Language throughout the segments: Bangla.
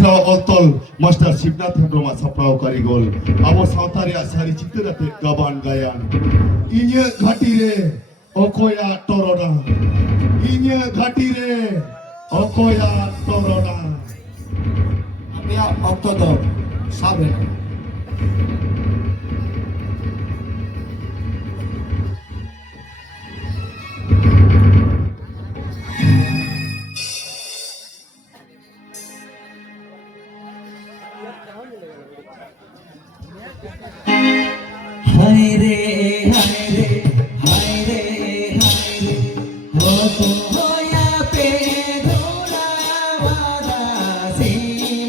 Esra Otol Master Sipnath Hendroma Saprao Karigol Abo Sautari Asari Chitirate Gaban Gayan Inya Ghatire Okoya Torona Inya Ghatire Okoya Torona Apia Octodo Sabe Hai re hai re hai re hai re ho to hoya pe dhura wada si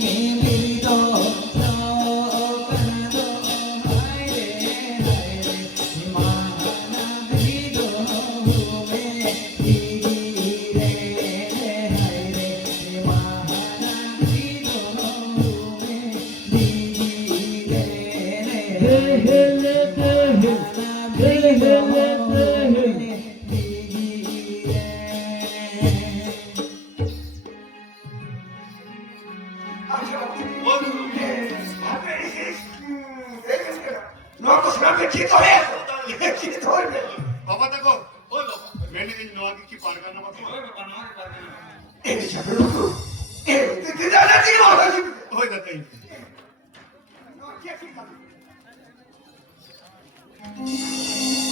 mi mi do lo kando hai re mahana bhi do me di re hai re mahana bhi do me di re Baba tako, oi baba, मैंने दिन नवा की पार करना मत oi baba नवा की पार करना ए चलो ए ते दादा जी हो oi जाता ही क्या की कर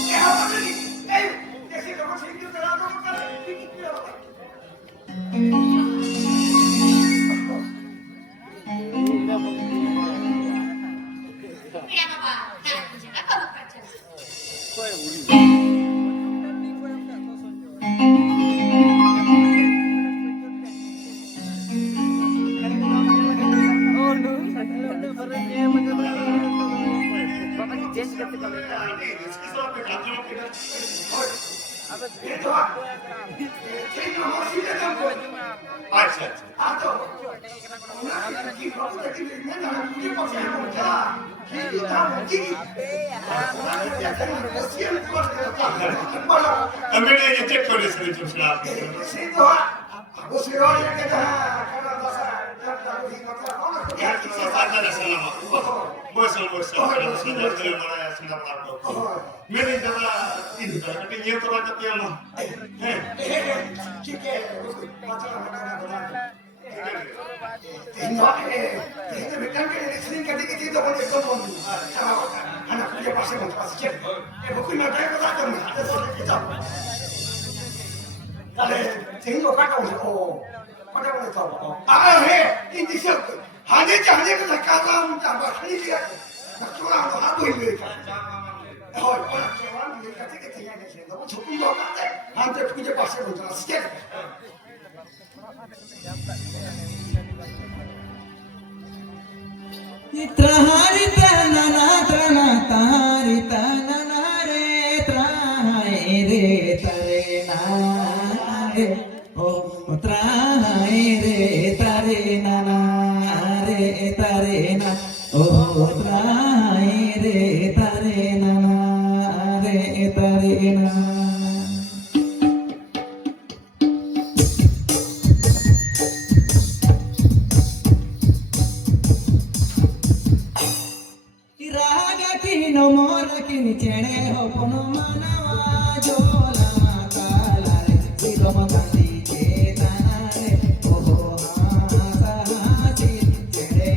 क्या बात है ए कैसे लोगों से क्यों करा दो कर Iya Bapak, jangan bicara kalau kerja. अच्छा अच्छा मैंने ये चेक कर लिया सर चुप आप मेरे दादा ये तो बात किया ना Trahari tanana trana tari tanana re trahai re tare na re oh trahai re tare na re tare na oh trahai re tare na re tare na no more kini chene ho pono manawa jola kala re sido magandi ke tanare oh ha sa chi chene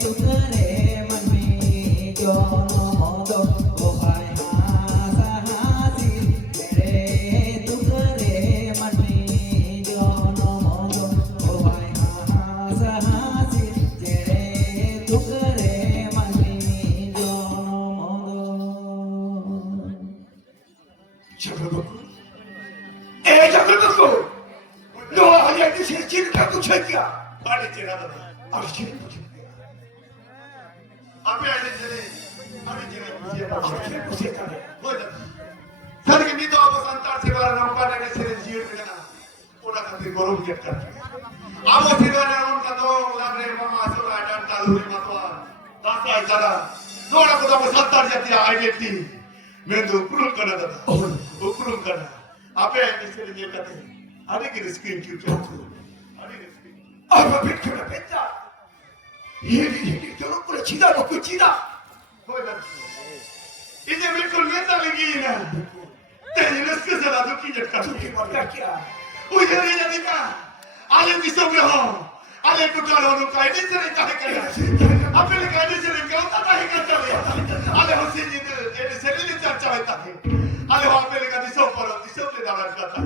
tu kare manmi jo no modo oh hai ha sa chi chene tu kare manmi jo no modo oh hai ha sa chi chene tu kare manmi jo Mendu kurung kana dada. Oh, kurung kana. Apa yang disini dia kata? Ada kira screen cue tu. Ada kira screen. Apa betul betul? হিড়ি জোর করে চিদা বকু চিদা হয়ে যাচ্ছে এই যে মেয়ে কোন নেতা লেগেই না তাই নস্কে সারা দুঃখী জটকা চুকি বর্গা কিয়া ওই ধরে যাবি কা আলে দিশম রে হো আলে টুটার হলো কাইদে সরে কাহে কাহে আপেল কাইদে সরে কেউতা কাহে কাহে আলে হোসে জি এর সেলিলে চর্চা হয় তাকে আলে আপেল কা দিশম পর দিশম লে দাবার কথা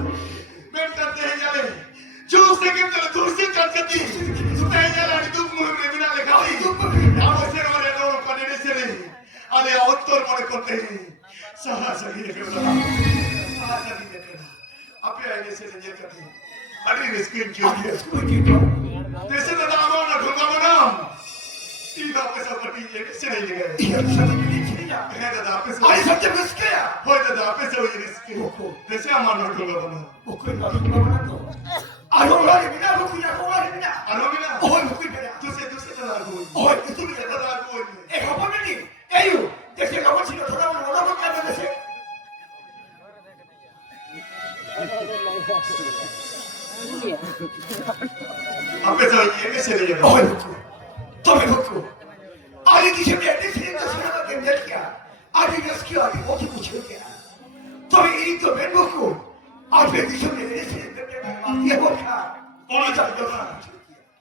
মেন করতে হে যাবে जो से के तो दूर से करती सुते जाला दुख मुह में बिना लेखा आवश्यक और एनो कनेडे से नहीं আলে উত্তর মনে করতে সাহায্য দিয়ে সাহায্য দিয়ে আপনি আইনে সে যে করতে আরে রিস্কিং কি স্কুল কি তো দেশে তো আমার না ঢোকাবো না এই বাপে সব পটি সে नहीं गए ये सब नहीं चिया है दादा आपे से आई सब जब रिस्क किया হয় দাদা আপে से ওই রিস্ক দেশে আমার না ঢোকাবো না वो कोई बात नहीं तो आरो वाले बिना वो कुछ ना वाले बिना আর হবে না ओए वो कोई बिना তুসে দাদা কই ओए तू भी দাদা কই ए खबर नहीं ए यू देखे लोग ছিল थोड़ा वाला को क्या देसे আপে তো এনে সে नहीं गए ओए तुम्हें रुको आगे किसी ने ऐसे सीधे तो सुना के मिल गया आगे रिस्क किया आगे वो कुछ हो गया तुम्हें ये तो मैं रुको आगे किसी ने ऐसे ये वो था ওনা যাবে না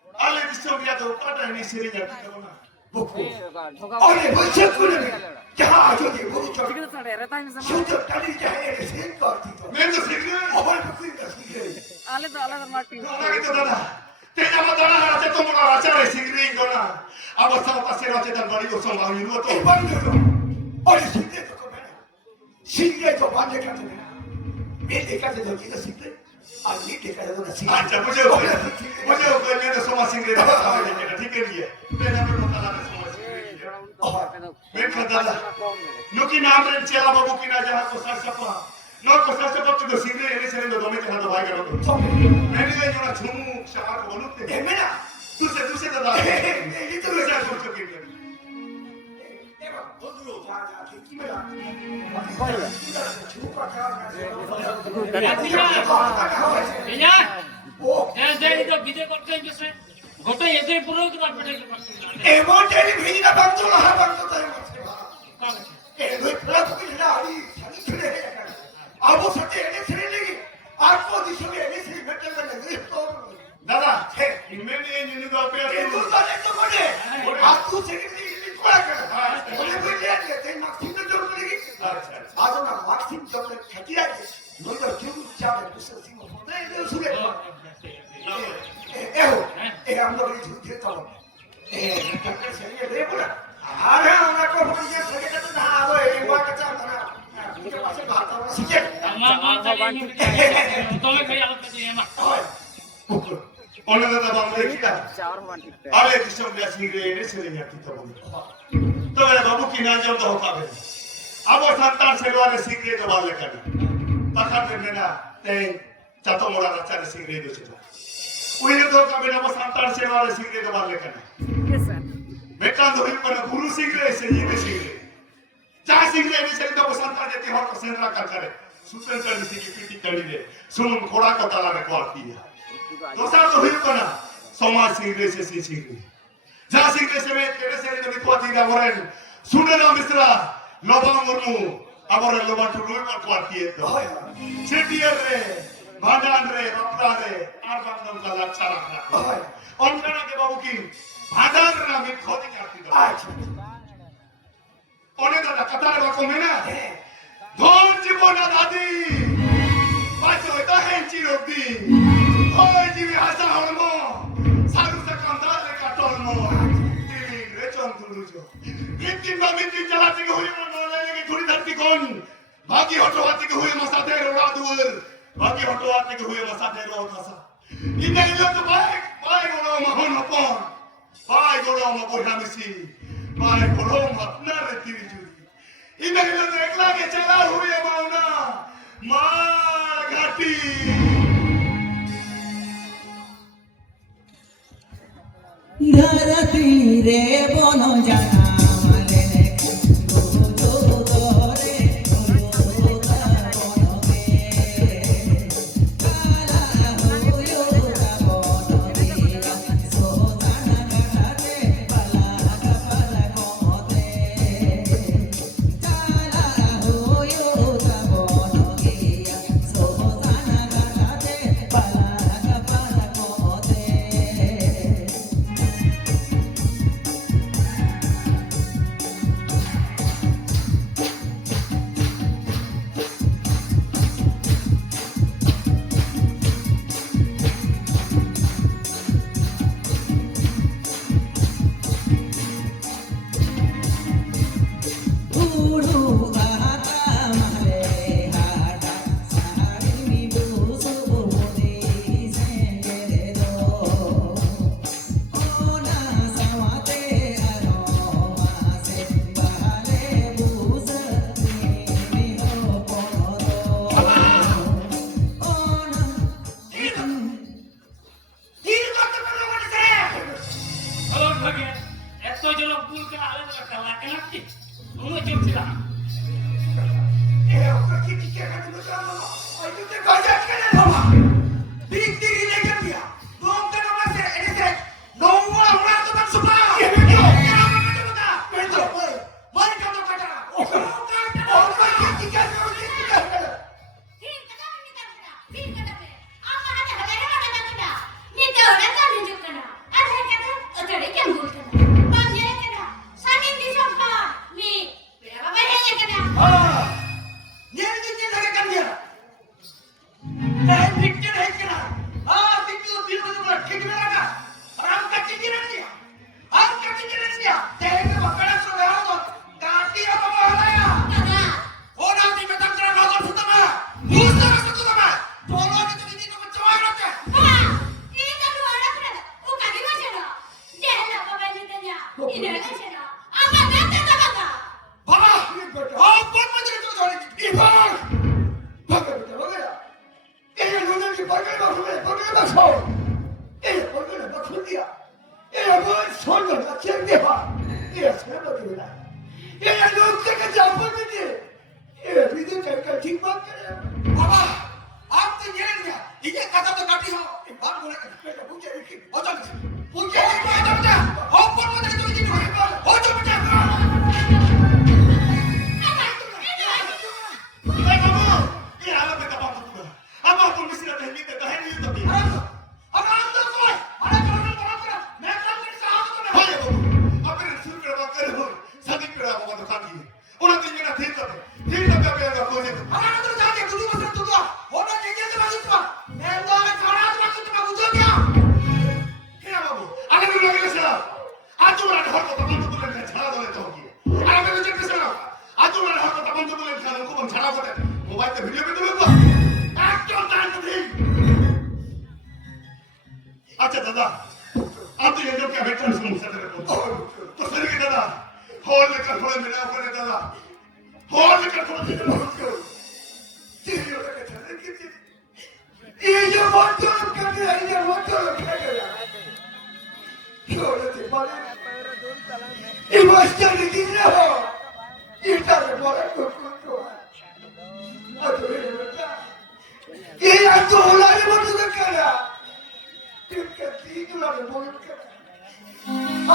আলে দিশম দিয়া তো কাটা এনে সে नहीं जाती না रुको अरे वो सब को नहीं जहां आज ये वो चल शुद्ध काली जहां ऐसे करती तो मैं तो सीख रहा ओए कुछ नहीं Ale to ala mati. lagi to dadah tena madana ate to mona achare sigri gona abasa pase rote tan bari ko soma hiru to ये बंद करो और सीधे तो को मैंने सीधे तो बंद कर दे मैं देखा तो कि सीधे और ये देखा तो सीधे acha mujhe ko ne to soma sigri da ठीक है लिए tena me pata la soma sigri मैं खदादा नुकी नाम रे चेला बाबू की ना जहां को सरसपा no ko सरसपा तो sigri ene sere do me jahado bhai karo to मैंने कहा जोना झुमू शहर को बोलते ये मेरा दूसरे दादा ये तो दूसरे को चुकी है एवा बोलो जा जा की मेरा बोलो छुपा Enya, ओ dari to bide korte jese. Goto ede puro ki bar pete korte. एमोन टेली भेजना बंद तो रहा बंद तो है Kaga. ए वे प्लस की ना आली सारी छुड़े है अब वो सटे एने छुड़े लगी आपको दिशो में एने से बैठे में लगी तो दादा मैंने ये न्यू का पे ये तो जाने तो बने आप तू सेक्रेटरी लिखवा कर बोले कोई ले ले ते मैक्सिम तो जोड़ लगी अच्छा आज ना मैक्सिम जोड़ ले खटिया के नो तो क्यों चाहे दूसरे सिंह होता है ये सुने ए हो ए हम लोग ये झूठे तो ए डॉक्टर सही है ले बोला अरे हमरा को बोल ये सके तो ना आवे ए हुआ कच्चा ना उनके पास बात हो सीखे Tome khai ala pete ema. ओए बुकुल ओने दादा बाबू देखिया Chawar man tikte. अरे किसम ने सिगरे ने से नहीं आती तो तो मेरे बाबू की ना जब तो होता है अब वो संतान से वाले सिगरे तो वाले कर पकड़ में ना ते चातो मोड़ा रचा ने सिगरे दो चला उन्हें तो कभी ना वो संतान से वाले सिगरे तो वाले कर Yes sir. बेटा दो ही पर गुरु सिगरे से ये भी सिगरे चाहे सिगरे नहीं से तो वो संतान देती हो तो सेंद्रा कर करे सुतन कर सी की पीटी करी दे सुन घोड़ा को ताला में क्वालिटी है दोसर तो हुई कोना समाज सिंगरे से सिंगरे जा सिंगरे से में तेरे से ने बितवा दिगा वरन सुनेला मिश्रा लोबा मुर्मू अबरे लोबा टुलु पर क्वालिटी है तो छेटियर रे भांडान रे बपरा रे आर बंदम का लक्षा रखना ओए ओनकना के बाबू की भांडान रे में खोदी जाती तो अच्छा ओने दादा कतार बाको में ना धन जीवन दादी पाचो तो हेंची रोदी ओए जीवी हासा हरमो सारू से कंदार ले काटलमो तिली रे चंदुलुजो मिट्टी चलाती के हुई मन लेके थोड़ी धरती कौन भागी हटवाती के हुई मसाते रोड़ा दूर भागी हटवाती के हुई मसाते रोड़ा था इने लो तो बाय गोलो महन अपन बाय गोलो म बोला मिसी बाय गोलो म अपना रे तिरी जुरी इने लो तो एकला के चला हुई माउना मार घाटी धरती रे बन जाना वाले ने दो रे बन के काला हो यो बन के सो जाना घाटे lagi. Eto jelo pul ke ale la kala kenati. Ungu jumsila. ওকে কি টিকে কাটে বসে আমা ওই তো গজা কেন বাবা বিক্রি লেগে দিয়া দম কেন মাসে এসে নোয়া ওরা তো না সুপা আচ্ছা দাদা আপনি এই লোককে ভেতরে সমস্যা করে তো সরি দাদা হল লেখা করে মেরা করে দাদা হল লেখা করে মেরা করে চিনি ওটা কে জানেন কি এই যে মন্ত্র করে এই যে মন্ত্র করে কি হচ্ছে বলে এই মাস্টার দিন না হো এটা বলে তো আরে বেটা এই এত হলারে মন্ত্র করে que título de boca.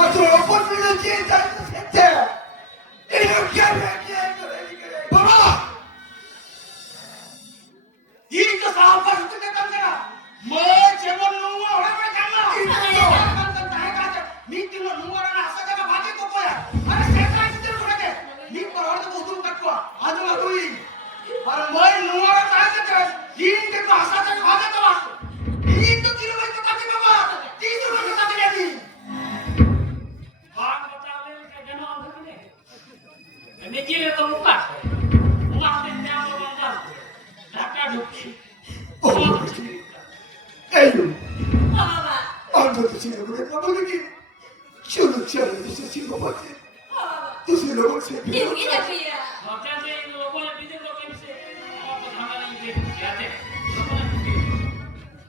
Otro oportunidad de estar presente. Y no quiere que ¡Papá! ¿Y qué estaba pasando que cantera? ¡Muy chévere no hubo ahora me canta! ¡Y no! ¡Mi tío no hubo ahora hasta que me baje con poya! ¡Ahora se trae este por aquí! ¡Mi por ahora te puedo cantó! ¡Ando la tuya! ¡Ahora muy no hubo ahora trae que trae! ¡Y que tú hasta que baje te vas! ¡Y tú tiro me toca que papá! ¡Tiro me toca que aquí! Bang batawe ke jeno angkene. Ini kira to lupa. Ulah den nyawa bangga. Daka duki. ¡Ey! ¡Ando te sigo por el campo de aquí! ¡Yo no quiero que se siga por aquí! ¡Tú se lo vas a hacer! Hotel de logo le pide lo que se. Apa thamala ini siate.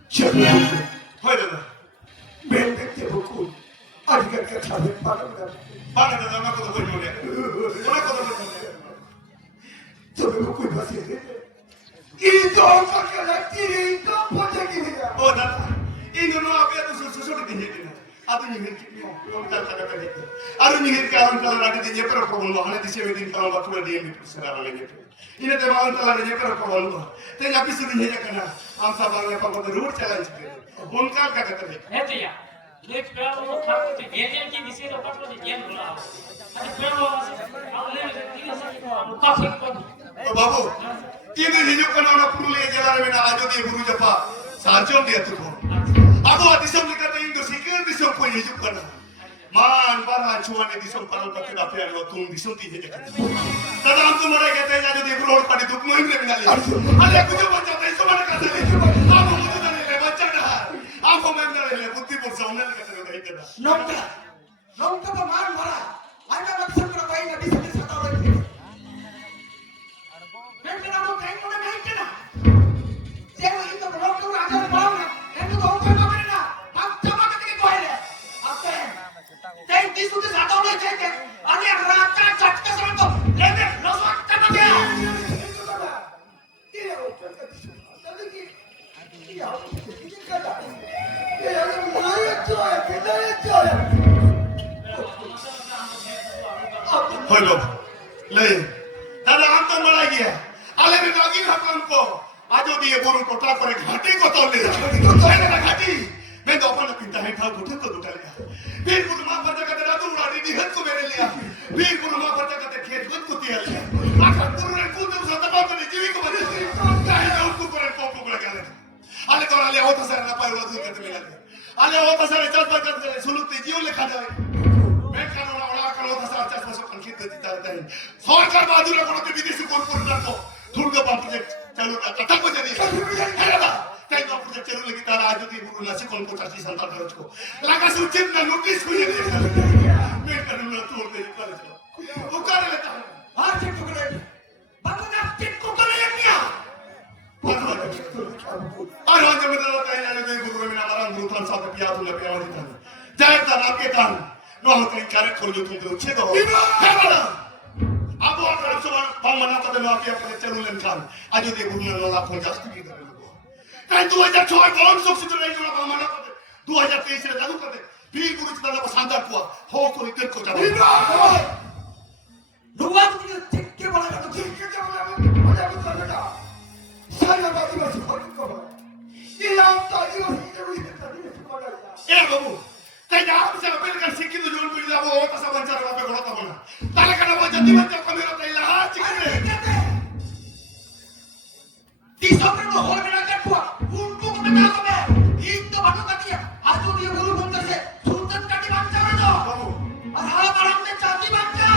¡Chévere! ¡Fuera! ¡Ven, vete, Boku! ¡Ariga que sabe para una! ¡Para de dar una cosa por llorar! ¡Una cosa por llorar! ¡Todo lo que va a hacer! ¡Y todo porque la tire y todo por aquí! ¡Oh, nada! ¡Y no había tu sucesor de dinero! ¡A tu nivel! ¡No me da la cabeza! ¡A tu nivel que ahora la radio de dinero pero como lo han dicho me dicen para la basura de dinero será la ley ini te mau antara lagi pero kalau te ngapi sudah hanya karena amsa bangga apa bodoh root challenge उनका क्या कहते हैं Itu ya. Lek pero lo thakko te gene ki dise lo patlo de gen bola. Ade pero ale ini sa kafi ko. तो बाबू ini hidup kan orang Purulia jalan mana aja di Guru Japa sarjom dia tu ko aku hati som dikata Indo sikir di som pun hidup kan man bara cuan di som paral pakai dapat yang tung di som tiga jalan tadi am tu mana kata yang aja di Guru orang pada duk muhim le minali ada aku coba cakap itu mana kata ni aku muda tadi le baca dah aku mengenal le bukti bersama le kata udah itu dah Nongka! Nongka to man mara! Anda maksud berapa ini di sini satu orang ini? Nanti kamu kain udah naik kena. Siapa itu nongka udah ada bawah? Nanti nongka apa mana? Mak coba ketika kau ini. Apa? Teng di situ satu orang cek. Ada raka cakka sama tu. Lebih losot kata dia. Dia open kat situ. Tapi dia ini kata. Dia yang mulai coy, kita coy. হইল লে দাদা আমতন বলা গিয়া আলে রে নাগিন হাকান কো আজো দিয়ে বড় টোটা করে ঘাটে কত লে তো না ঘাটি मैं तो अपन पिता है था गुठे को गुटा लिया वीर गुरु मां पर जगत रातू उड़ाड़ी दी हद को मेरे लिया वीर गुरु मां पर जगत खेत गुद को दिया लिया आखिर गुरु ने कूद से सता बात ने जीवी को बदल दी काहे ना उसको पर पोपो को लगा ले आले तो आले होता सर ना पाई वादू करते मिला आले होता सर चल पर करते सुलुते जीव लिखा जाए मैं खाना वाला करो होता सर चल बस कंखित देती जाता है सरकार बादुरा कोते विदेशी कोरपोरेट রাখো দুর্গা বাপুজে চালু কথা কো জানি হেলা তাই তো পুজো চালু লাগি তারা আজ যদি গুরু নাসি কোন 85 সন্তান করছো লাগা সুচিত না নোটিস হয়ে গেছে मैं करूंगा तोड़ दे कर वो कर लेता है हां ठीक को करे बाबा ठीक को करे क्या और आज मैं तो कहीं ना कहीं गुरु में हमारा गुरु थान साथ पिया तो लगे और था जाए ता आपके कान नो कहीं करे खोल जो तुम छे दो है वाला अब और तरफ से मना तो लो आपके अपने चलू लेन खान आज दे गुरु ने ला फोन जास्त की करे कहीं 2006 कौन सो सिचुएशन में मना कर 2023 रे लागू कर दे वीर गुरु चितना को शानदार हुआ हो को इधर को जाओ दुआ तुझे ठीक के बोला तो ठीक के बोला बोला तो बेटा सारा बात बस खोल को ये आम ताजी और ये भी ताजी को ए बाबू कहीं आप से अपने कर सिक्की तो जोन पीला वो होता सब अंचार पे घोड़ा तो बना ताले का वो जल्दी मत को मेरा तैला हां चिकने तीसरा में हो मेरा क्या हुआ उनको को बता दो मैं एक तो बातों का दिया आज जो ये गुरु मंत्र से सुल्तान का दिमाग चला दो बाबू और हां आराम से चाहती बात क्या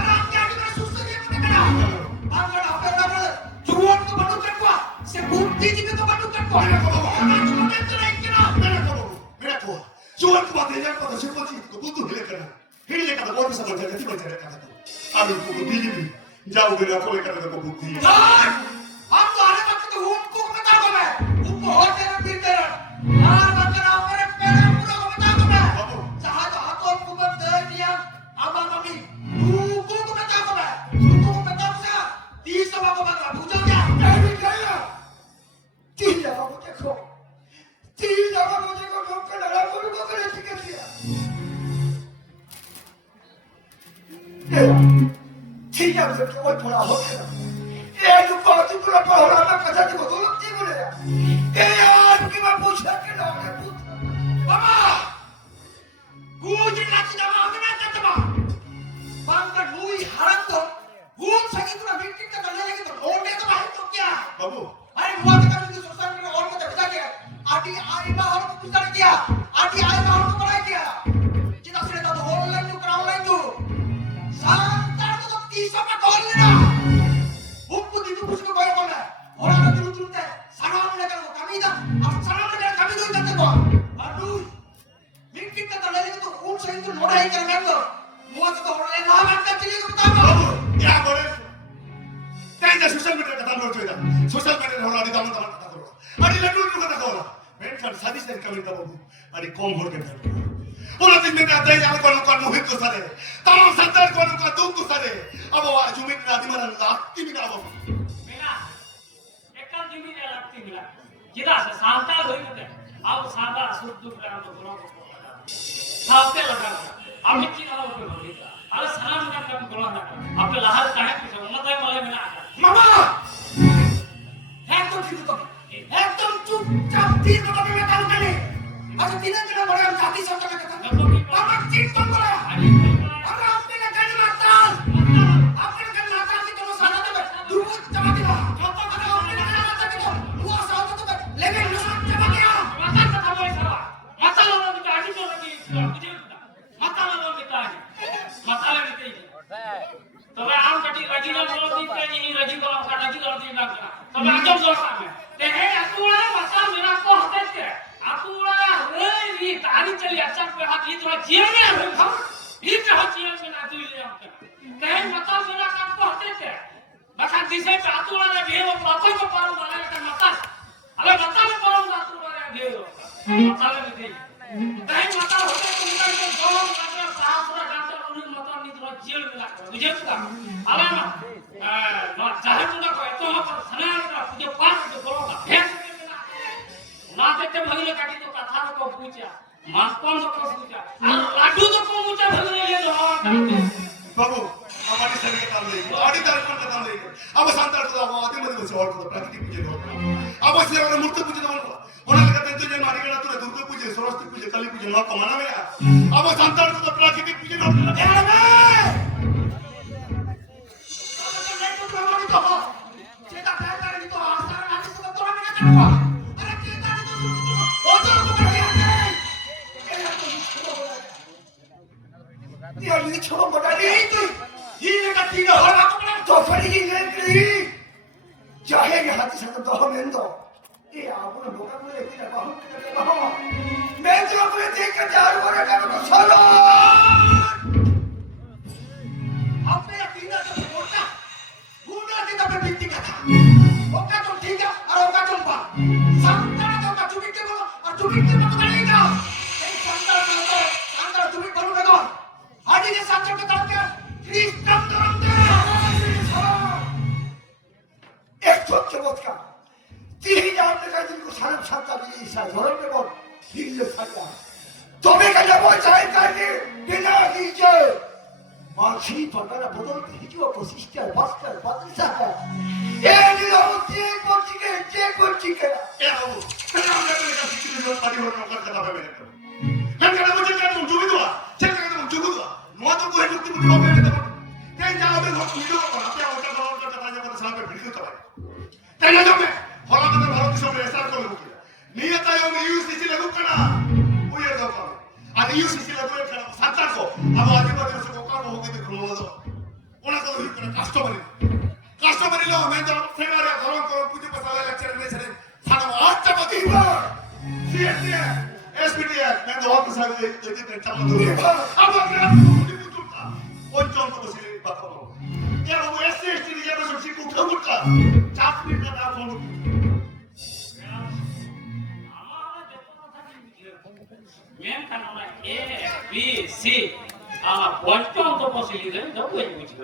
आराम क्या कि मैं सुस्त नहीं करने मेरा बांगड़ आपे ना जुवन को बातों का हुआ से बुद्धि जी को बातों का हुआ मेरा को बाबू मैं छोटे तो नहीं किया मेरा को बाबू मेरा को जुवन को बात है यार को से कोची को बुद्धू हिले करना हिले का बहुत सब जगह की बचा रखा था अब को बुद्धि जी भी जाओ मेरा को लेकर को बुद्धि है हम तो आने वक्त तो उनको बता दो मैं उनको और तेरे पीर तेरा यार बच्चा मेरे पेड़ पूरा को बता दो मैं बाबू चाहे तो हाथों को दे दिया अब मम्मी उनको को बता दो मैं उनको को बता दो 30 सवा को बता बुझो क्या मैं भी कहला 30 सवा को देखो 30 सवा को देखो लोग का लड़ा को करे ठीक है ठीक है तो वो थोड़ा हो गया ये जो पार्टी पूरा पहरा ना कथा को तो लगती बोले ये यार की मैं पूछा के ना बाबा गुज नाच दमा मैं ततमा बांगा लुई हरम तो गुम सकी पूरा विक्टी का करने लगी तो होने तो भाई तो क्या बाबू अरे हुआ तो कर मुझे सोसाइटी में और को बता दिया आटी आई बा और को पूछा किया आटी आई बा और को बनाया किया जितना से तो ऑनलाइन जो ऑनलाइन जो सांता तो 30 का कॉल लेना उनको दिन कुछ को कोई बोला और आगे दिन चलते सलाम लेकर वो कमी था अब सलाम लेकर कमी दो करते को अनु मिनट का तो लेने तो कौन से तो लोड़ा ही कर मैं तो मुआ तो होने ना बात कर चलिए को बता बाबू क्या बोले तेज सोशल मीडिया का दाम रोचो सोशल मीडिया होला दी दाम कथा करो अरे लड्डू लड्डू कथा करो मैं कर शादी से कमी का बाबू अरे कम होड़ के पूरा दिन में आता है यार कोन कोन मोहित को सारे तमाम संतान कोन का दुख को सारे अब वो जुमित राती मरन लागती भी ना बाबू मेरा एकल जीवी ने लागती मिला जिदा से सांता होई मते अब सादा शुद्ध करा तो गुरु को साथे लगा अब की ना हो बोली अरे सलाम का कम गुरु ना अब लहर काहे पीछे उन्नत है मले मिला मामा एकदम ठीक तो एकदम चुपचाप तीन को मैं काम करे आज तीन दिन बड़े हम जाति सब का कथा मामा ठीक तो बोला अरे आपने ना कहने माता आपने कहने माता की तो सादा तो दूर चला दिया अरे आपने कहने माता की तो वो सादा तो लेकिन नुकसान चला गया माता कथा बोले सारा माता लोगों की आजी तो लगी मुझे माता लोगों की आजी माता लोगों की तो मैं आम कटी रजी ना बोल दी के नहीं रजी को रजी कर दी ना तो मैं आजम जोर सा में ते है अतुड़ा माता मेरा को हटे के अतुड़ा रे ये तारी चली अच्छा पे हाथ ये थोड़ा जिया में हम ये तो जिया में ना तू ले हम ते माता मेरा काम को हटे के बखा दिसे पे अतुड़ा ने भेव माता को पारो वाला का माता अरे माता ने पारो अतुड़ा ने भेव माता ने दे ते माता होते तो उनका को जियल मिला बुझे का आला ना नो चाहे तुदा को तो पर सना का पूजे पास तो करो का भेस के मिला ना देखते भगले काटी तो कथा को पूछा मास्कन को पूछा लाडू तो को पूछा भगले ले दो बाबू हमारी सभी का ले आदि दर्पण का ले अब संतार तो आदि मध्य से और प्रकृति पूजे हो अब से और मूर्ति पूजे तो ओना लगा तो जे मारी गला तो दुर्गा पूजे सरस्वती पूजे काली पूजे नो कमाना में अब संतार तो प्रकृति पूजे नो यार ये छोड़ो बता दे ये लगा तीन और तो फड़ी की ले गई चाहे के हाथ से तो हम तो ये आपको लोग को लेके जा हम के बाबा मैं जो अपने देख के जा रहा हूं तो चलो आपने तीन तो मोटा पूरा दिन पे बिट्टी का था ओका तो ठीक है और ओका तुम पा संतान तो का चुकी के बोलो और चुकी के मत करेगा ये संतान चुकी करो देखो आदि के साथ चलते चलते क्रिस्टम धर्म दे एक तो चमत्कार 3000 টাকা দিন को সারা সাতটা দিয়ে ঈশা ধরে নেব হিল ফাটা তবে কেন বসাই কাজে বিনা দিছে মাছি পড়ারা বদল হিজো প্রতিষ্ঠা বাস্টার বাদশা এই দিলো চেক করছি কে এ বাবু কেন আমরা তো এটা কিছু জন পারি হলো নকল কথা ভাবে না কেন কেন বুঝে কেন জুবি দোয়া চেক কেন জুবি দোয়া নো তো কোই মুক্তি মুক্তি হবে না তাই যা হবে ঘর ভিডিও করা আপনি ওটা কথা কাজে কথা সামনে ভিডিও তো তাই না যাবে ফলাফল ভারত সঙ্গে এসআর করে মুক্তি নিয়ে তাই আমি ইউসিসি লাগু কেনা ওই এর দাও আর ইউসিসি লাগু কেনা সাতার কো আবার আদিবাসী সব কাম হোকে দেখো বলো ওনা তো কাস্টমার লো मैं तो फेगारे घरों को पूजे पसाला लेक्चर में से थाना आठ बजे सीएससी एसपीटीएस मैं तो ऑफिस आ गए तो दिन तक तो अब अगर पूरी बुतुका और जोन को बसी बात करो यार वो एससी एसटी रिजर्वेशन सीट को उठा उठा चापड़ी का नाम बोलो हमारा देखो था कि मैं कहना ए बी सी পঞ্চম তো পসিলি দেন তো কই বুঝি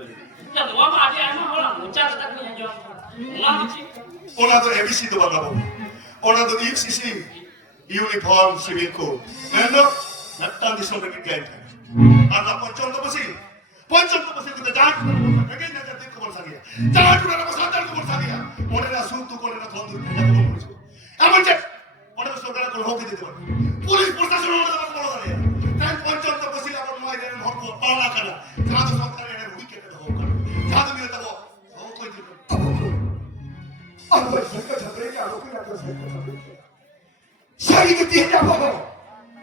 যা দোয়া মাঝে আমি বলা মোচা তক নিয়ে যাও না দিছি ওনা তো এবিসি তো বানাবো ওনা তো UCC uniform civil code end একটা দিশো থেকে গাইড আর না পঞ্চম তো পসিলি কিন্তু জাট দেখেন না যে খবর সাগিয়া জাট না সাতার খবর সাগিয়া ওনে না সুতু করে না ধন্দুর এটা খবর বুঝো এমন যে ওনে সরকার কোন হোক দিতে পারে পুলিশ প্রশাসন ওনে তো বড় করে তাই পঞ্চম তো পসিলি আবার নয় দেন হক পাওনা করা জাত সরকার এর উইকেট হোক করে জাত মিলে তো হোক কই দিতে আবার সরকার ছাত্রে কি আলোকে রাখা সরকার ছাত্রে সারি के तीन जाबो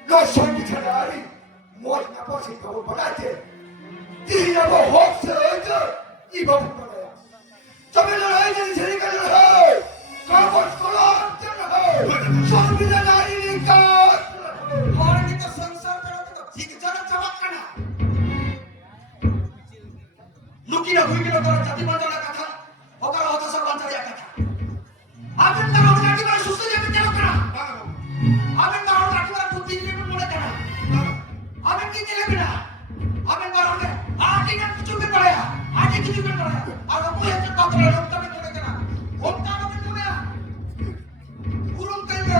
लो संगी छड़ाई मोर ना पसे तो बगाते तीन जाबो होक से ई बाबू बनाया तबे लड़ाई नहीं छड़ी कर रहा है काबस कोला चल रहा है संविधान नारी का और की तो संसार करो तो ठीक जरा जवाब करना लुकी ना हुई के तो जाति मानला कथा ओकर होता सब बांचरिया कथा आबे ना हो जाति पर सुस्त जे के करा आबे ना हो जाति पर बुद्धि जे में मोड़े करा आबे की चले बिना आबे ना हो आटी ना कुछ में पड़ेगा आटी कुछ में पड़ेगा और वो ये तो कतरे लोग तब चले करा होता ना में मुने गुरुम कइले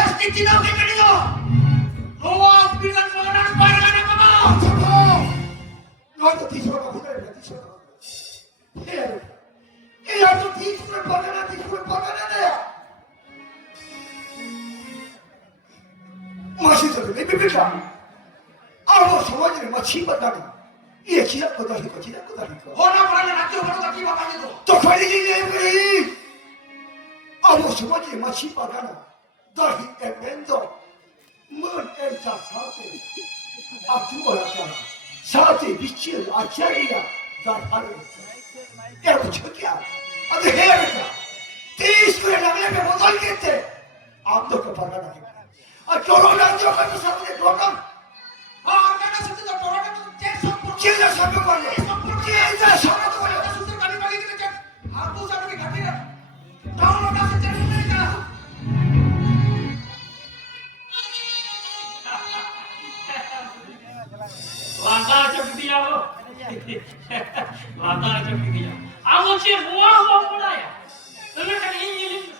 एसटी चिनो के करियो नोवा बिलन मोना पारला ना बाबा नो तो तीसरा का भीतर तीसरा ये यार तो तीसरा पकड़ना दे मासी तो नहीं बिगड़ा और वो समझ में मच्छी बताना ये चीज़ को दाही को होना पड़ेगा ना क्यों बनो ताकि बाबा जी तो खड़ी जी ले गई और वो समझ में मच्छी पकाना दाही एवेंटो मन एंटा साथे अब तू बोला क्या साथे बिचिल आचार्य दार पारे क्या कुछ क्या अबे है बेटा 30 को लगने में बदल गए थे आप तो पकड़ा नहीं और कोरोना जो का तो सामने कोरोना हां कहना सत्य तो कोरोना तो चेक सब चिल्ला सब वाले चिल्ला सब वाले तो सुतर गाड़ी वाली के चेक आपको सब की घटी है डाउनलोड से चेक नहीं करा वांदा चुकती lo. Lata aja dia. Aku sih buah apa ya? Tapi kan ini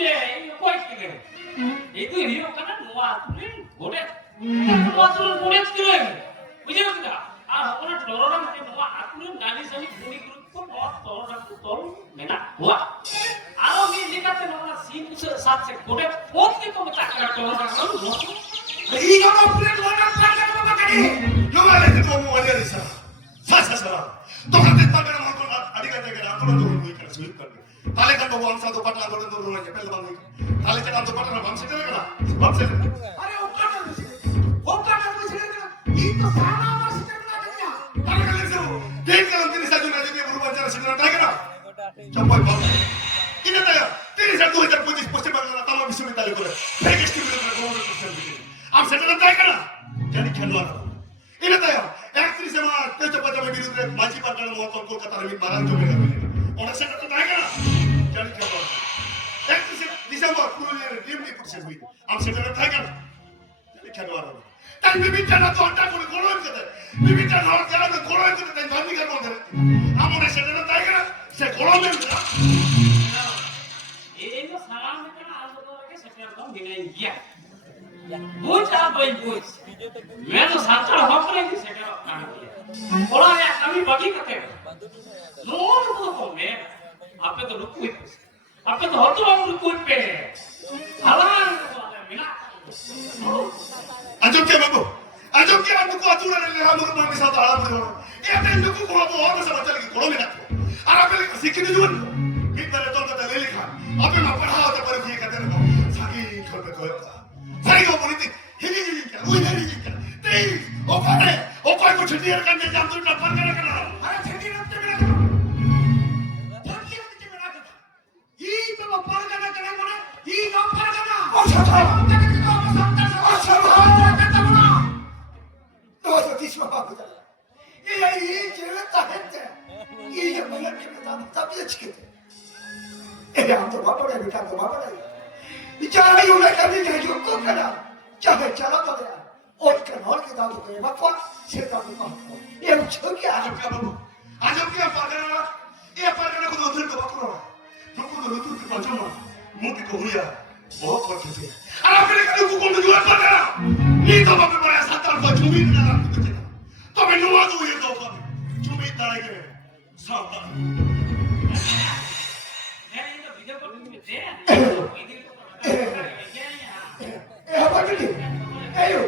deh, kau ikut. Itu dia kan buah, boleh. Buah tu boleh sekali. Bukan kita. Orang orang macam buah, aku nani sini buli grup pun orang tu menak buah. Kalau ni kata orang sini saat boleh, boleh kau tak kena orang buah. 이거 너프레드 원한 판단을 막아니 요만해 너무 어려리사 사사사라 똑같은 판단을 막고 아리가 되게 안 그런 돈을 보이니까 수익들 달래간도 왕사도 받나 그런 돈으로 이제 뺄도 방이 달래간도 받나 방세잖아 방세 아니 오빠가 무시해라 이거 사나 마시잖아 그냥 달래간에서 대가한테 사준 나중에 물어봤잖아 시간 달래가 정말 봐 이랬다야 तेरे साथ 2025 पोस्ट बगला तमाम विश्वविद्यालय को पैकेज की मिलने को आप सेटल तय करना जानी खेलवाना इन्हें तय एक्ट्रेस हमारा तेज पता में बिरुद्ध माची पर करना मौका कोलकाता में बारात जो मिला और सेटल तय करना जानी खेलवाना एक्ट्रेस दिसंबर पुरुलिया में टीम नहीं पुछे हुई आप सेटल तय करना जानी खेलवाना ताकि बिबिचा ना तो अंडा को गोलोन करते बिबिचा ना और क्या ना गोलोन करते ताकि बात नहीं करना करते हम उन्हें सेटल तय करना से गोलोन में ini salam kan aku tu lagi sekian tahun dengan dia. Buat apa buat? Saya tu sangat hafal lagi sekian tahun dia. Orang yang kami bagi kata, nomor tu kau ni, apa tu lukui, apa tu hotu orang lukui pe, halang tu ada mina. Ajok क्या बाबू को अतुरा ने हम रूम में साथ आला बोलो ये टाइम को को अब और समझ चल के कोलो में ना और आप सीखने जुन एक बार तो कता ले लिखा अब मैं पढ़ाओ तो पर ये कहते ना सागी खोल पे खोल सागी को बोली थी हिली हिली क्या वो हिली हिली क्या तेरी ओ करे ओ कोई को छुट्टी कर दे जाम तो ना पर करना अरे छुट्टी रखते मेरा करो छुट्टी रखते मेरा करो ये तो पर करना बोले ये ना पर करना ओ छठा चाहे चला तो गया और कन्हौल के दादू को बकवा से दादू को ये छो क्या आज क्या पागल ये पागल को उधर तो बकवा रुको तो रुको तो बचो मुंह को हुआ बहुत कठिन है अरे फिर को कौन जो पागल ये तो बाप बड़ा सातर को जुमी ना तो मैं नुआ तो ये तो जुमी दाई के सावधान ये तो वीडियो कॉल में दे ए हवा के एयो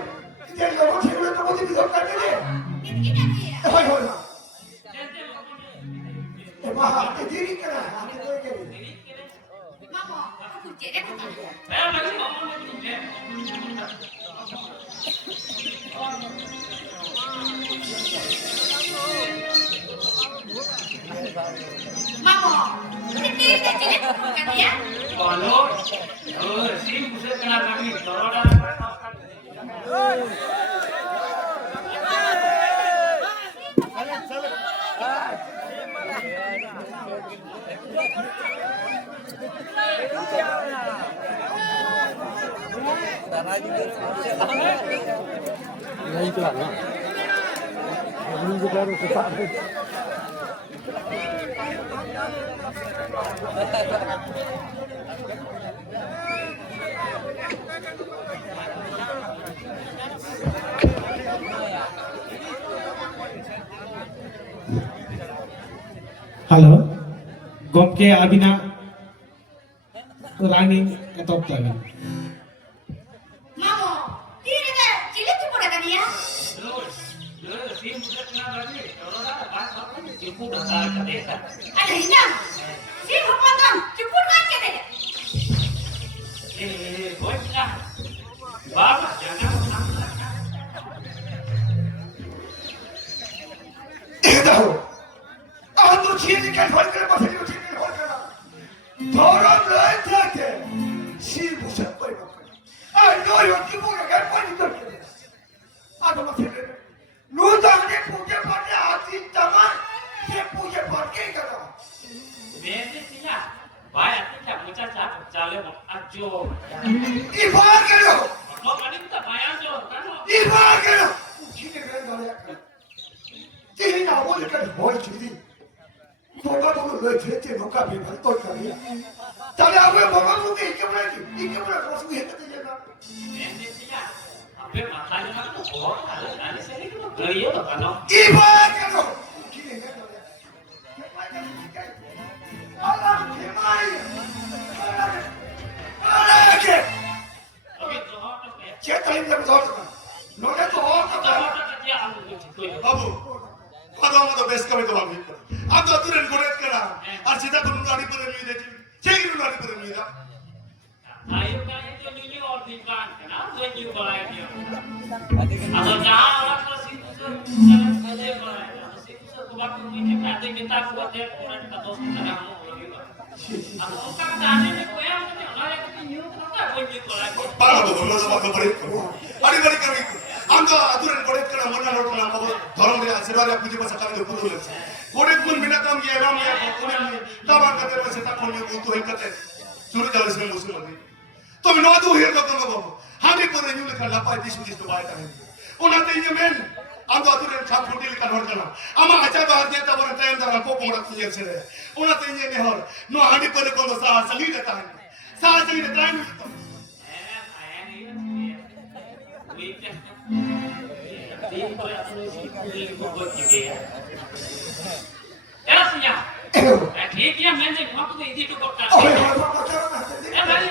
ये लोग ठेले तो मुझे वीडियो कर दे होय होय ए बाहर के देरी करा आके तो के Mama, aku jadi apa? lagi ngomong lagi Mama, ini jadi apa kan ya? Kalau sim bisa kena kami doroda Halo, gomke abina running atop tagan. Mama, ini deh, cilik cuma kan ya? sim bisa kena lagi doroda bahkan ibu datang ke desa. Ada ini, si bapak cepur lagi deh. Bocah, bapak jangan देखो आज तो चीज के फल कर बस जो चीज के फल करा थोड़ा नहीं था के सी मुझे पर आ नो यो की मुझे के पर कर आ तो मत नो जाने पूजे पर आती तमाम से पूजे पर के करो बेटे tidak banyak tidak muncul jalan ajo E bar करो lo kan kita bayar jo kan E bar करो चीज के गंदा যেটা হয় যদি বাবা বলো লইছে নৌকা বিমান তরকারি তাহলে আমরা বাবা মুখে কেমন কি কেমন প্রশ্ন হেতে যাবে Apa makan nak tu kau? Ada sini tu gaya tu kan? ইবা কেন কি রে আল্লাহ কেমাই আরে কে Okey, Johor tu ke? কে টাইম দেব ধর নলে তো হওয়ার কথা Johor tu kerja aku tu. বাবু কথা আমাদের বেশ কমে তো ভাবি আমি তো তুরেন করে কেনা আর সেটা কোন গাড়ি করে নিয়ে দেখি সেই গাড়ি করে নিয়ে দাও Ayo kan itu new or di plan kan? Dua new balai dia. Atau jangan orang tu situ jangan saja balai. Situ sebab tu ini ada kita buat dia orang kita dos kita kamu lagi. Atau orang tadi ni kau yang ni orang yang tu new kan new balai. পারবো বলো সব করে আরে বাড়ি করি আমি তো তুরেন করে কেনা মনে হলো না বাবু ধরম রে সেবারে পুঁজি পাশা কামে তো পুরো হয়েছে ওরে কোন বিনা কাম গিয়ে এবাম ইয়া কোন তাবার কাতে বসে তা কোন তো হই কাতে চুরি যাবে সে মুসলমান তুমি না তো হির কথা বাবু হানি করে নিউ লেখা লাপাই দিশু দিশু বাইটা ওনাতে ইয়ে মেন আমি তো তুরেন খাপ ফুটি লেখা ধর কেনা আমার আচ্ছা তো আর যেটা বড় টাইম দ্বারা কো পড়া খুঁজেছে ওনাতে ইয়ে নেহর নো হানি করে কোন সাহা সলি দেতা है সাহা সলি দেতা है Saya ni. Weekend. Dia kau yang tu buat dia. Ya sih ya. ठीक है मैं जे वहां तो इधर तो करता ওই है বাবা কেন না ए भाई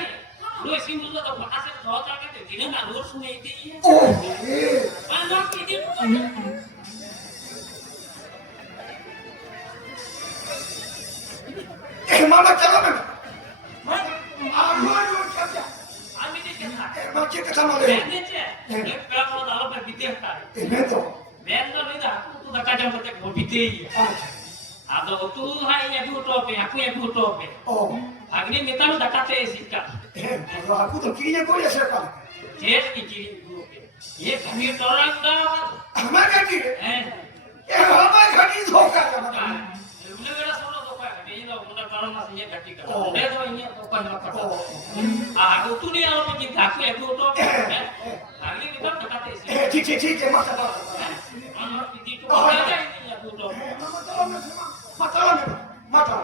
लो सिंह तो पता से धो जाके दे दिन ना रोज सुने दी ও এ मैं ना इधर এ মামা চালাবে না আমার ওই কাজা আমি যে কথা এ মা কে কথা বলে मैं जे ये पेड़ को दाल पे बीते होता है এ মে তো मैं तो नहीं था तू तो काजा मत को बीते ही আচ্ছা आदो तू हाय या भी उठो पे aku ya uठो पे ও agni meta lu dakate sikka এ aku তো কিনে করে এসে পারে जेल की चीज ये घनी टोरंग का আমার কাটি हैं এ আমার কাটি ধোকা জানা उन्हें मेरा सोना तो पाया नहीं तो उन्हें कारण मास ये घटी कर ले तो ये तो पर ना पता aku tu ni orang pergi aku ya uठो पे agni meta dakate এ sikka ঠিক ঠিক ঠিক মাথা দাও orang pergi tu ada ini ya uठो মাথা মাথা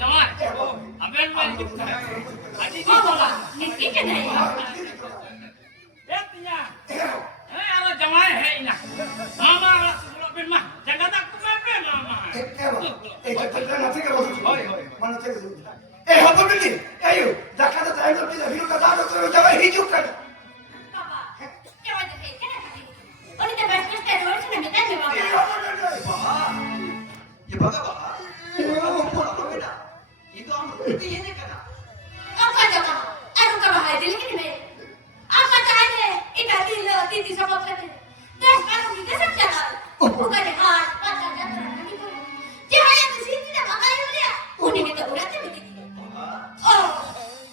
jangan এ ও aben mai aji Oh, Baba, ini kena ya. eh tiya এ eh ala jangan hai ina mama ala sebelum bin mah jangan tak kumepe mama এ এটা না থেকে বলছি মানে থেকে বলছি এ হবে নাকি এই দেখা তো তাই তো ভিডিও কথা তো যাবে হিজুক কেন Baba, coba deh, kena kali. Oh, ini dah beres terus, sudah minta nih, এ Baba. হবে না বাবা এ বাবা বাবা এ বাবা হবে না itu আমরা কি এনে কেন Apa aja kamu? Aduh, kamu hai dulu gini, Mei. Apa caranya? Ika dilo, titi sama kete. Terus kamu kita sejalan. Bukan deh, pada jatuh nanti pun. Jangan yang di sini dah makan dia. Udah kita udah tuh begitu. Oh,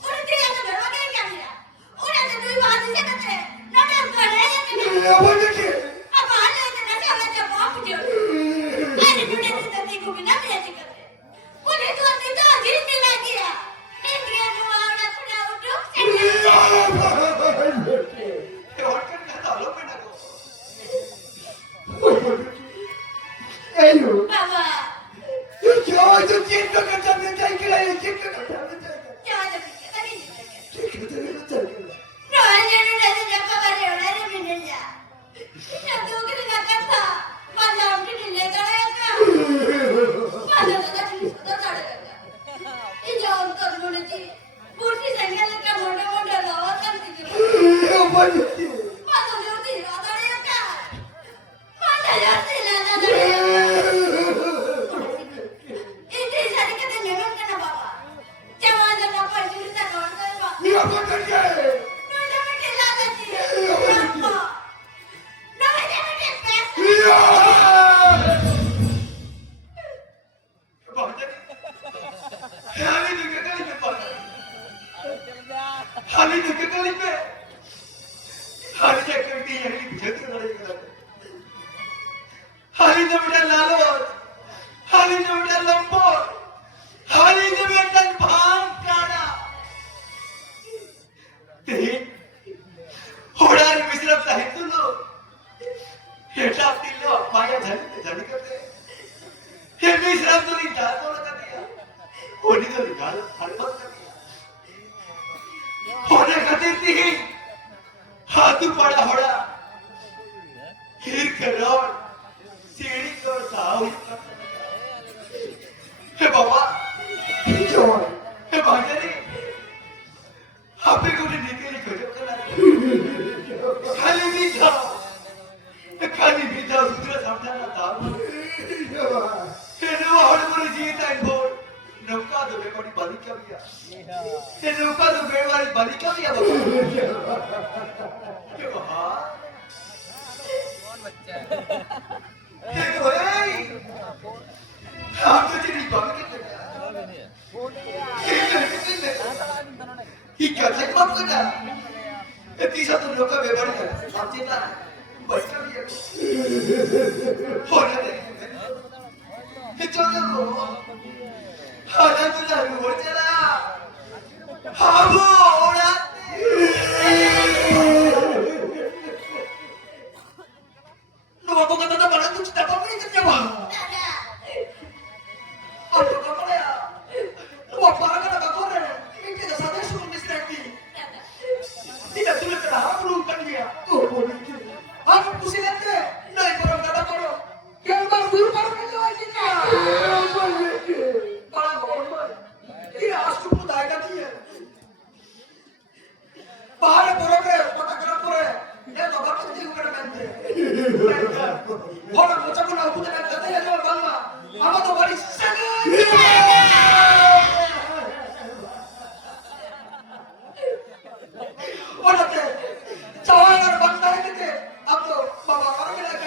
udah tidak ada berbagai yang dia. Udah tuh dulu bahasa saya kete. Nada kere ya kene. এ হবে নাকি Apa ada yang nasi apa aja bawa dia. Ada dunia kita tengok bina dia cakap. Udah tuh kita gini lagi ya. Ini dia dua orang sudah udah. এ হটকেন কথা হবে না গো এই Baba, yo yo siento que también hay que la siento que también jangan dipikir tadi dipikir. hay que No, aja udah siapa kali udah ada minumnya. Yang tuh kita nggak kata. Malam ini legal ya kan? Malam kita di sudah ada kan? Ini untuk menuju. Kursi saya lekas muda-muda lawat kan tidur. yo voy Malam itu tidak ada ya kan? Malam itu tidak ada ya. Ini saya kata memang kena Baba. Jangan apa cerita kawan saya Pak. yo voy a ir No me metes la gatilla. No. No me metes peso. yo हाली तो के कली पे हाली के कली ये पीछे तो लड़े हाली तो बेटा लालो हाली तो बेटा लंबो हाली तो बेटा भांग काड़ा ते होड़ार मिश्रम साहित्य लो हेटा तिलो माया झाली करते हे मिश्रा तुरी डाल तोड़ कर दिया होने का निकाल हड़बड़ कर दिया होने खातिर थी हाथ पड़ा होड़ा हिर करोड़ सीढ़ी को ताऊ हे बाबा जोर हे भाजरी आपे को निकली को जो करा खाली मीठा दूसरा समझाना था हे नो हड़बड़ जीता इन बोल नौका तो बेवारी बाली क्या बिया हे नौका तो बेवारी बाली क्या बिया बाबा हे बाबा हे भाई आप तो तेरी बात की ही क्या से बात करता ये तीसरा तो नौका बेवारी है समझता बैठा भी है हो रहा है हे चलो 하나 둘 알고 보잖아 바보라 너 뭐가 다 말한 거 진짜 바보니 됐냐고 아또 바보야 너 바보가 다 바보래 이게 다 사대 수는 미스라기 네가 둘을 다 아무로 간이야 또 보니까 아무 무시한테 너 이거랑 나다 바로 결국 우리 바로 가져와지냐 ये आश्चर्य दायका नहीं है बाहर बरोबर पता करा पड़े ये तो बात नहीं होकर बनते और मुझे को ना पूछे ना जाते हैं जो बांगा हम तो बड़ी सगे और लगते चावल और बनता है कितने अब तो बाबा मार के लगा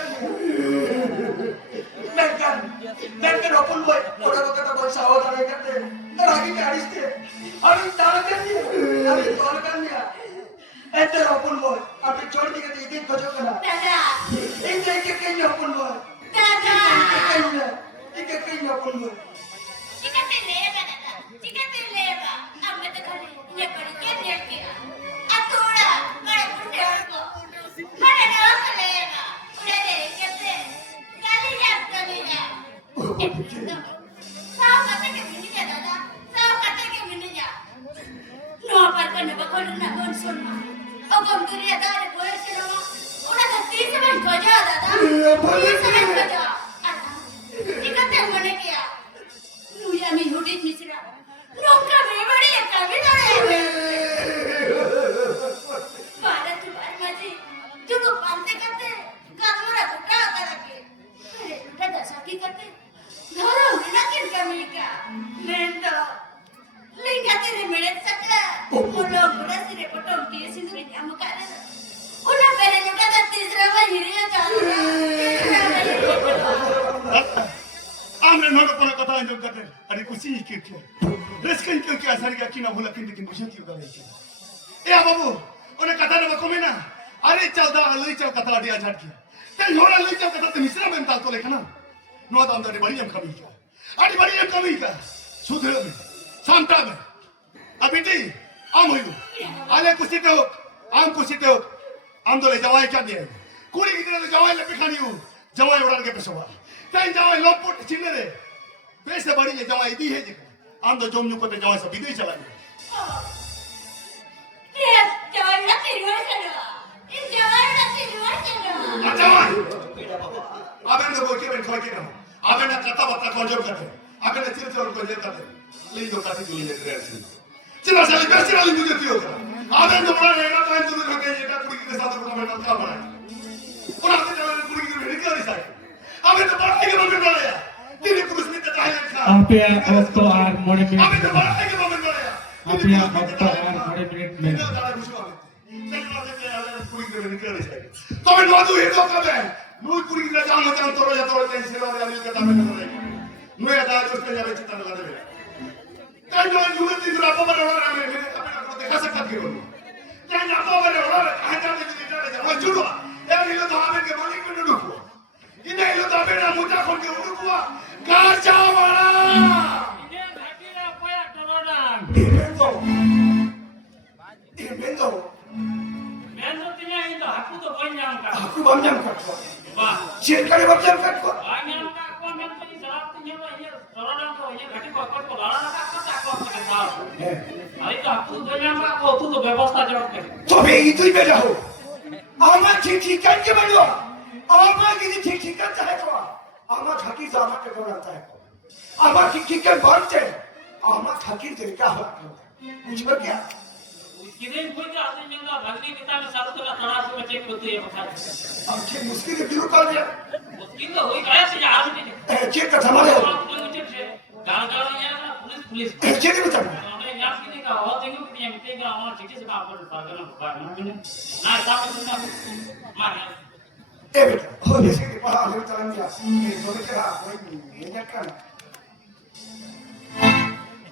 मैं ओपन बॉय थोड़ा बहुत तो बहुत सावध रहने करते रागी के आरिस्ते अभी तारा कर दिया अभी कॉल कर दिया ऐसे ओपन बॉय अभी छोड़ दी कहते इधर खोजो करा दादा इधर के कहीं ओपन बॉय दादा कहीं ओपन बॉय चिकन लेगा दादा चिकन लेगा अब मैं तो खाली ये पर क्या देख के अतोड़ा बड़े कुत्ते को हरे ना लेगा उड़े दे कहते गाली जाप करेगा साव करते के मिनी जा दादा साव करते के मिनी जा नो पर करने बकोड़ ना कौन सुनना ओ कम दुनिया दारे बोले सुनो उन्हें तो 30 मिनट को जा दादा 30 मिनट को जा चिकन मने किया नुया में हुडी मिश्रा नौका में बड़ी कभी ना रे भारत माजी तू को पालते करते गामरा टुकड़ा करके अरे टुकड़ा दशा की करते धरो ना किन कमी का मैं तो लिंगा तेरे मेरे सकला मोलो बुरा सिरे पटो के सिंदूरी जाम करे उना पहले लुटा दा तीसरा में हिरिया चालू आमरे नोट पर कथा जो करते अरे कुछ ही क्यों रिस्क क्यों क्या सर क्या किना भूला किन बुझे क्यों कर रही ए बाबू उन्हें कथा ने बको में ना अरे चलदा लई चल कथा दिया झट किया ते होरा लई चल कथा ते मिश्रा में ताल तो लेखा ना नो दाम दे बड़ी हम कमी क्या अरे बड़ी हम कमी क्या सुधर में शांता में अभी ती आम होइलो आले कुछ ते हो आम कुछ ते हो आम तो ले जवाई क्या दिया कुड़ी की तरह जवाई ले पिखानी हो जवाई उड़ान के पेशवा ताई जवाई लोपोट चिन्ह रे पैसे बड़ी ले जवाई दी है आम तो जोमनु को ते जवाई सब विदेश चला ये जवाई ना तेरी ओर चलो इन जवाई ना तेरी ओर चलो जवाई आबेन तो बोके में खोके ना आबेन कथा बता कंजर करते आबेन चिर चिर कंजर करते ले दो काटी जुली ले ड्रेस चिरा साली बेसी वाली मुझे क्यों आबेन तो बड़ा रहना टाइम तो लगे ये का कुड़ी के साथ उठा में का बना और आते जवाई कुड़ी की भेड़ क्या रिसाई आबेन तो बड़ा के बन गया तेरे पुरुष में तो चाहे खा आपे तो आर मोड़े आबेन मिनट तो बड़ा के बन गया आपे तो आर मोड़े मिनट में तो मैं नोदू ये तो कब है नू कुड़ी की जान मत हम तोड़ ते सेवा वाले अनिल का तामे कर रहे नू ये दाज उसके जावे चिता लगा दे कई जो युवती जो आपो बरे हो रहा है मेरे अपना को देखा सकता के बोलो कई आपो बरे हो रहा है कहां जाने के लिए जा वो जुड़ो ए नीलो तो हमें के मालिक में नुडुको इने लो तो बेटा मोटा खोल के उड़ुको गाचा वाला ये घाटीला पया टरोडान Invento. मैं तो तिने इन तो हाकू तो बन जाऊंगा aku banjam katko Wah, cirkare banjam katko banyak tak kau mesti salah punya banyak. Kalau orang kau ini ganti kau kau lalu nak tak kau tak tahu. Hari tu aku banyak mak kau tu tu ব্যবস্থা জড়কে। তবে ইতুই বেলা হো আমার ঠিক ঠিক কাজে বলো আমার কিছু ঠিক ঠিক কাজ চাই তো আমার থাকি জামাকে করা চাই আমার ঠিক ঠিক কাজ বাড়ছে আমার থাকি যেটা হয় বুঝবে কি किधर कोई तो आदमी जंगा भगनी पिता में सारू तो थोड़ा सा बच्चे को तो ये बता। আজকে মুশকিল দিল কাল দিয়া मुश्किल तो हुई गया से जहाज में। যে কথা বলে गाल गाल ये ना पुलिस যে দিবে জানো हमने याद की नहीं कहा और देखो कि ये मिटेगा और ठीक से काम कर पाएगा ना साहब ना मार এ বেটা হলে সে পড়া হলে চালান দিয়া এই তোরে কেরা ওই এটা কেন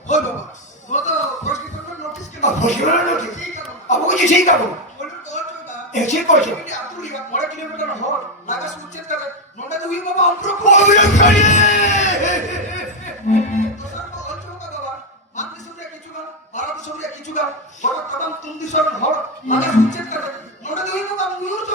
हो बाबा वो तो फर्स्ट की नोटिस के ভোগিরা নাকি আবু কি ঠিক কাবো बोलर तो और चोदा এ ঠিক কইছো ये अतुरी का 1 किलोमीटर हॉल लागा सूचित कर नोटा तो हुई बाबा अंतरो को ওরে খালি तो सर को और चोदा बाबा मान के सुनिया किछु का भारत सुनिया किछु का बड़ा कदम तुम दिसर हॉल लागा सूचित कर नोटा तो हुई बाबा मुयूर तो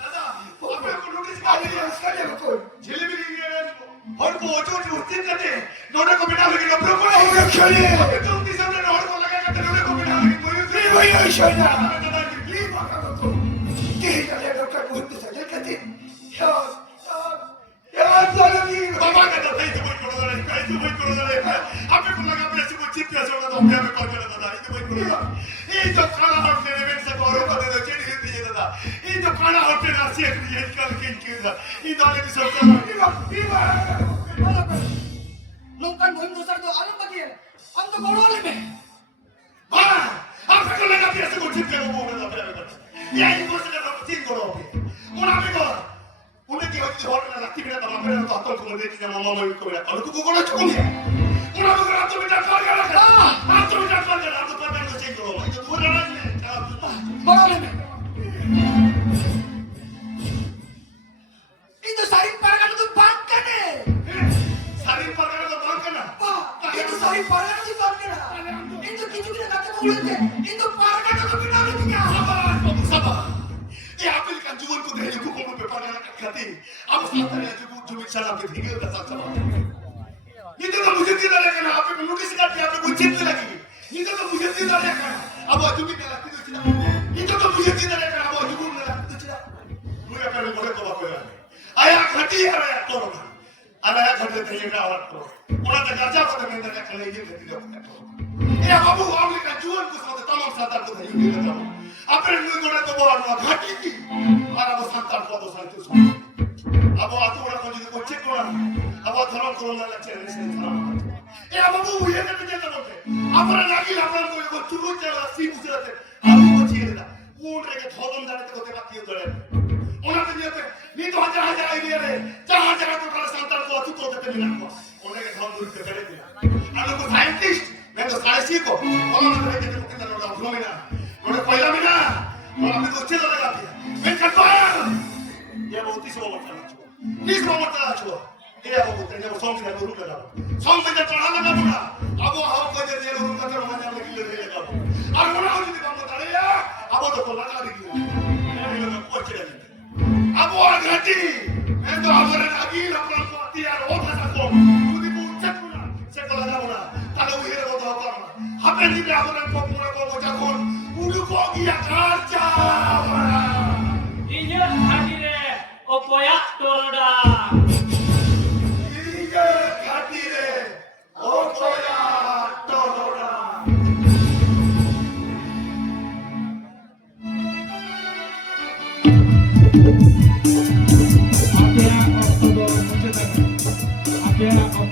দাদা ওপরে কোন নোটিস কাজে দিয়ে আসকা যাবে কই ঝিলিমিলি নিয়ে আসবো और वो जो जो उस दिन करते नोटे को बिना लगे नौकरी को हो रखा है तो उनकी सामने नोट को लगा करते नोटे को बिना लगे कोई नहीं भाई ऐसा ना दादा की प्लीज बाका को के चले डॉक्टर बहुत से चल करते यार जानी बाबा का तो नहीं कोई करो रहा है कोई करो रहा है आपे को लगा अपने से वो चिप पे छोड़ा तो हमने कॉल किया दादा ये कोई करो ये जो खाना होटल ने इवेंट से गौरव कर दे चेड़ी देती है दादा ये जो खाना होटल ना से क्रिएट कर के ये दाले भी सब नौकन भूम दूसर तो आलम बकिए हम तो गोड़ो ले में हाँ आप को लगा फिर से कुछ चिपके वो बोल रहा है ये ही कुछ ना चिप करो उन्हें भी करो उन्हें की होती है ना लगती है तो अपने तो अतल को देखी ना मामा मैं को और को को चुक दिया उन्हें भी रात में डाल कर रखा हाथ में डाल कर रात को पता नहीं चिप करो ये तो पूरा रात में गोड़ो ले में ये तो सारी परगना तो बात करने सारी पकड़ तो बात करना ये तो सारी परगना तो बात करना इन तो किसी ने कहते बोलते इन तो परगना तो बिना नहीं क्या साबा ये आपल का जुगल को देने को कोन पे पकड़ खाती अब सातरे जो बिचारा पे धीरे का साथ साबा ये तो मुझे दिला लेकिन आप पे नोटिस काट आप को चिप लगी ये तो मुझे दिला लेकिन अब जो भी लगती तो ये तो मुझे दिला लेकिन अब जो भी लगती तो मुझे पे बोले तो बाप आया घटी आया तो आया घटे थे ये और तो उन्हें तो खर्चा को तो मेंदर का ले ये घटी दो ये बाबू आपने का जुगल को साथ तमाम सातर को धैर्य दे दो अपने मुंह को तो बोल घटी की और अब सातर को तो साथ अब आतुरा को जो चेक करो अब धर्म कोरोना लक्षण से धर्म ये बाबू ये तो जेता बोलते अपना लागी अपन को चुरु चला सी बुझते अब को छेड़ दा कूड़ रे के धोदन जाने को ते बाकी उधर उन्हें तो नहीं तो हजार हजार आइडिया रे जहां जगह तो कर संतान को अतुत होते थे बिना को उन्हें के धन दूर पे करे थे अनु को साइंटिस्ट मैं तो साइंसी को और मैं के तो कितना लोग घूमे ना उन्हें पहला भी ना और हमें तो अच्छे लगा दिया मैं करता ये बहुत ही समझ आता है किस समझ आता है ये अब बोलते हैं वो सॉन्ग से रूप लगा सॉन्ग में जब चढ़ा लगा पूरा अब वो हम को दे रूप का कर मजा लगी ले लगा और उन्हें जो काम बता रहे हैं अब वो तो लगा दी ये लोग को अच्छे लगे अब वो घटी मैं तो हमारे अगील अपना को तैयार हो था को खुद को चकुना से को लगा बोला तालो ये रो तो कर हमें जी हमारे को पूरा को बचा कौन उड़ को गया कारचा ये हाजी रे ओ कोया टोरडा ये घटी रे ओ कोया टोरोड़ा आप यहाँ मुझे